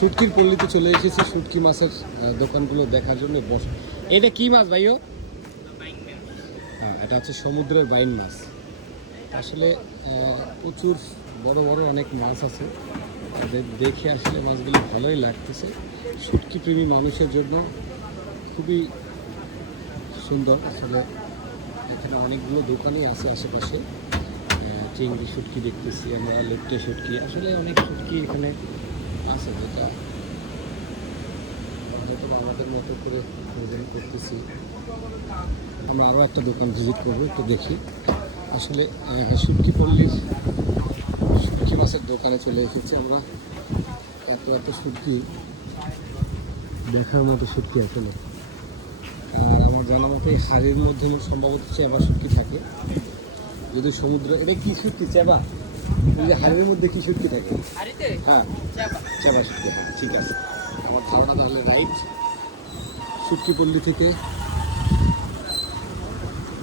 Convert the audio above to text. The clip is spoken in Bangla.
শুটকির পল্লীতে চলে এসেছি শুটকি মাছের দোকানগুলো দেখার জন্য বস। এটা কি মাছ ভাইও? হ্যাঁ, এটা হচ্ছে সমুদ্রের বাইন মাছ। আসলে প্রচুর বড় বড় অনেক মাছ আছে, দেখে আসলে মাছগুলো ভালোই লাগতেছে। শুটকি প্রেমী মানুষের জন্য খুবই সুন্দর। আসলে এখানে অনেকগুলো দোকানই আছে আশেপাশে। চিংড়ি শুটকি দেখতেছি আমরা, লেপটে শুটকি, আসলে অনেক শুটকি এখানে আছে, যেটা হয়তো আমাদের মতো করে ওজন করতেছি। আমরা আরও একটা দোকান ভিজিট করবো, একটু দেখি। আসলে শুটকি পল্লীর শুটকি মাছের দোকানে চলে এসেছি আমরা। এত এত শুটকি, দেখার মতো শুটকি আসলে। আর আমার জানা মতে হাড়ির মধ্যে সম্ভবত চেবা শুটকি থাকে, যদি সমুদ্র। এটা কি শুটকি? চেবা? যে হাড়ির মধ্যে কি শুটকি থাকে? হ্যাঁ, চেবা শুটকি থাকে। ঠিক আছে, আমার ধারণা তাহলে রাইট। শুটকি পল্লী থেকে